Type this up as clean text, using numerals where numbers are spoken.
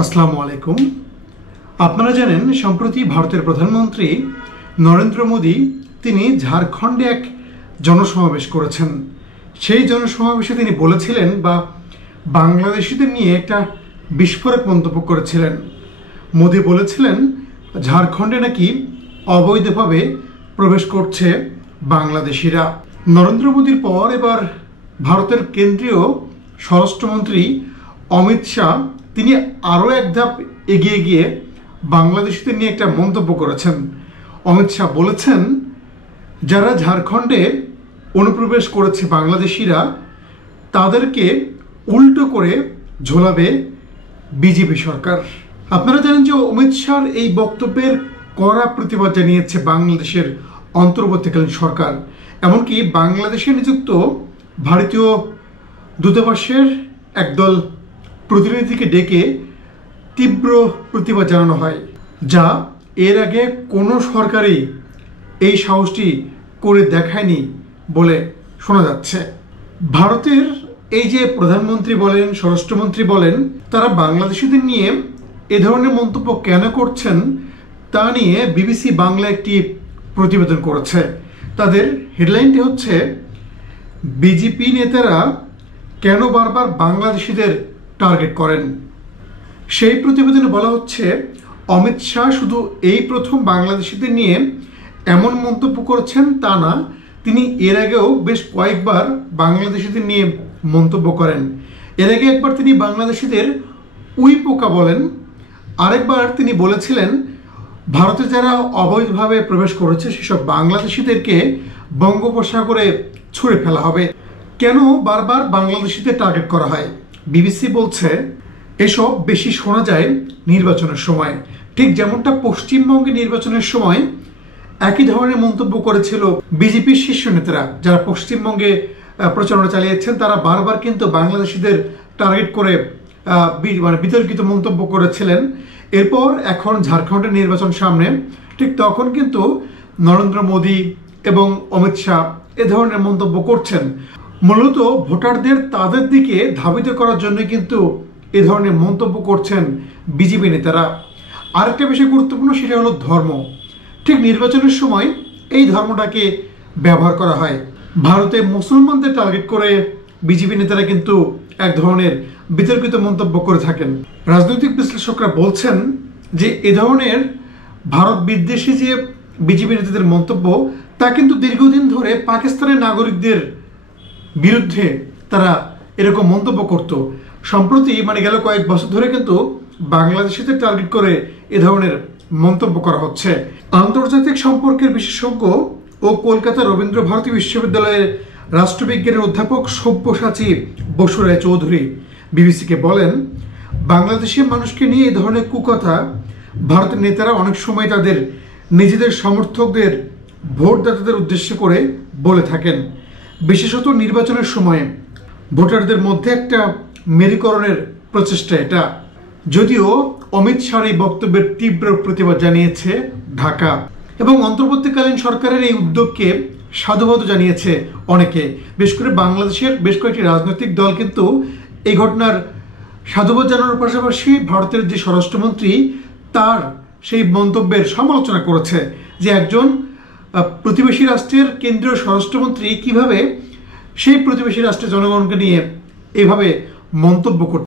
আসসালামু আলাইকুম। আপনারা জানেন সম্প্রতি ভারতের প্রধানমন্ত্রী নরেন্দ্র মোদী তিনি ঝাড়খণ্ডে এক জনসমাবেশ করেছেন। সেই জনসমাবেশে তিনি বলেছিলেন বা বাংলাদেশিদের নিয়ে একটা বিস্ফোরক মন্তব্য করেছিলেন। মোদী বলেছিলেন ঝাড়খণ্ডে নাকি অবৈধভাবে প্রবেশ করছে বাংলাদেশিরা। নরেন্দ্র মোদীর পর এবার ভারতের কেন্দ্রীয় স্বরাষ্ট্রমন্ত্রী অমিত শাহ তিনি আরও এক ধাপ এগিয়ে গিয়ে বাংলাদেশিদের নিয়ে একটা মন্তব্য করেছেন। অমিত শাহ বলেছেন যারা ঝাড়খণ্ডে অনুপ্রবেশ করেছে বাংলাদেশিরা তাদেরকে উল্টো করে ঝোলাবে বিজেপি সরকার। আপনারা জানেন যে অমিত শাহর এই বক্তব্যের কড়া প্রতিবাদ জানিয়েছে বাংলাদেশের অন্তর্বর্তীকালীন সরকার। এমনকি বাংলাদেশে নিযুক্ত ভারতীয় দূতাবাসের একদল প্রতিনিধিকে ডেকে তীব্র প্রতিবাদ জানানো হয়, যা এর আগে কোনো সরকারই এই সাহসটি করে দেখায়নি বলে শোনা যাচ্ছে। ভারতের এই যে প্রধানমন্ত্রী বলেন, স্বরাষ্ট্রমন্ত্রী বলেন, তারা বাংলাদেশিদের নিয়ে এ ধরনের মন্তব্য কেন করছেন তা নিয়ে বিবিসি বাংলা একটি প্রতিবেদন করেছে। তাদের হেডলাইনটি হচ্ছে বিজেপি নেতারা কেন বারবার বাংলাদেশিদের টার্গেট করেন। সেই প্রতিবেদনে বলা হচ্ছে অমিত শাহ শুধু এই প্রথম বাংলাদেশিদের নিয়ে এমন মন্তব্য করেছেন তা না, তিনি এর আগেও বেশ কয়েকবার বাংলাদেশিদের নিয়ে মন্তব্য করেন। এর আগে একবার তিনি বাংলাদেশিদের উই পোকা বলেন, আরেকবার তিনি বলেছিলেন ভারতে যারা অবৈধভাবে প্রবেশ করেছে সেসব বাংলাদেশিদেরকে বঙ্গোপসাগরে ছুঁড়ে ফেলা হবে। কেন বারবার বাংলাদেশিদের টার্গেট করা হয়? বিবিসি বলছে এসব বেশি শোনা যায় নির্বাচনের সময়, ঠিক যেমনটা পশ্চিমবঙ্গে নির্বাচনের সময় একই ধরনের মন্তব্য করেছিল বিজেপির শীর্ষ নেতারা যারা পশ্চিমবঙ্গে প্রচারণা চালিয়েছেন। তারা বারবার কিন্তু বাংলাদেশিদের টার্গেট করে বিতর্কিত মন্তব্য করেছিলেন। এরপর এখন ঝাড়খণ্ডের নির্বাচন সামনে, ঠিক তখন কিন্তু নরেন্দ্র মোদী এবং অমিত শাহ এ ধরনের মন্তব্য করছেন। মূলত ভোটারদের তাদের দিকে ধাবিত করার জন্য কিন্তু এ ধরনের মন্তব্য করছেন বিজেপি নেতারা। আরেকটা বিষয় গুরুত্বপূর্ণ, সেটা হলো ধর্ম। ঠিক নির্বাচনের সময় এই ধর্মটাকে ব্যবহার করা হয়। ভারতে মুসলমানদের টার্গেট করে বিজেপি নেতারা কিন্তু এক ধরনের বিতর্কিত মন্তব্য করে থাকেন। রাজনৈতিক বিশ্লেষকরা বলছেন যে এ ধরনের ভারত বিদ্বেষী যে বিজেপি নেতাদের মন্তব্য তা কিন্তু দীর্ঘদিন ধরে পাকিস্তানের নাগরিকদের বিরুদ্ধে তারা এরকম মন্তব্য করত। সম্প্রতি গেল কয়েক বছর ধরে কিন্তু বাংলাদেশিদের টার্গেট করে এ ধরনের মন্তব্য করা হচ্ছে। আন্তর্জাতিক সম্পর্কের বিশেষজ্ঞ ও কলকাতা রবীন্দ্র ভারতী বিশ্ববিদ্যালয়ের রাষ্ট্রবিজ্ঞানের অধ্যাপক সব্যসাচী বসু রায় চৌধুরী বিবিসিকে বলেন, বাংলাদেশের মানুষকে নিয়ে এই ধরনের কুকথা ভারতের নেতারা অনেক সময় তাদের নিজেদের সমর্থকদের ভোটদাতাদের উদ্দেশ্য করে বলে থাকেন। বিশেষত নির্বাচনের সময়ে ভোটারদের মধ্যে একটা মেরুকরণের প্রচেষ্টা এটা। যদিও অমিত শাহর এই বক্তব্যের তীব্র প্রতিবাদ জানিয়েছে ঢাকা এবং অন্তর্বর্তীকালীন সরকারের এই উদ্যোগকে সাধুবাদ জানিয়েছে অনেকে। বিশেষ করে বাংলাদেশের বেশ কয়েকটি রাজনৈতিক দল কিন্তু এই ঘটনার সাধুবাদ জানানোর পাশাপাশি ভারতের যে স্বরাষ্ট্রমন্ত্রী তার সেই মন্তব্যের সমালোচনা করেছে যে একজন প্রতিবেশী রাষ্ট্রের কেন্দ্রীয় স্বরাষ্ট্রমন্ত্রী কিভাবে সেই প্রতিবেশী রাষ্ট্রের জনগণকে নিয়ে এভাবে মন্তব্য করতে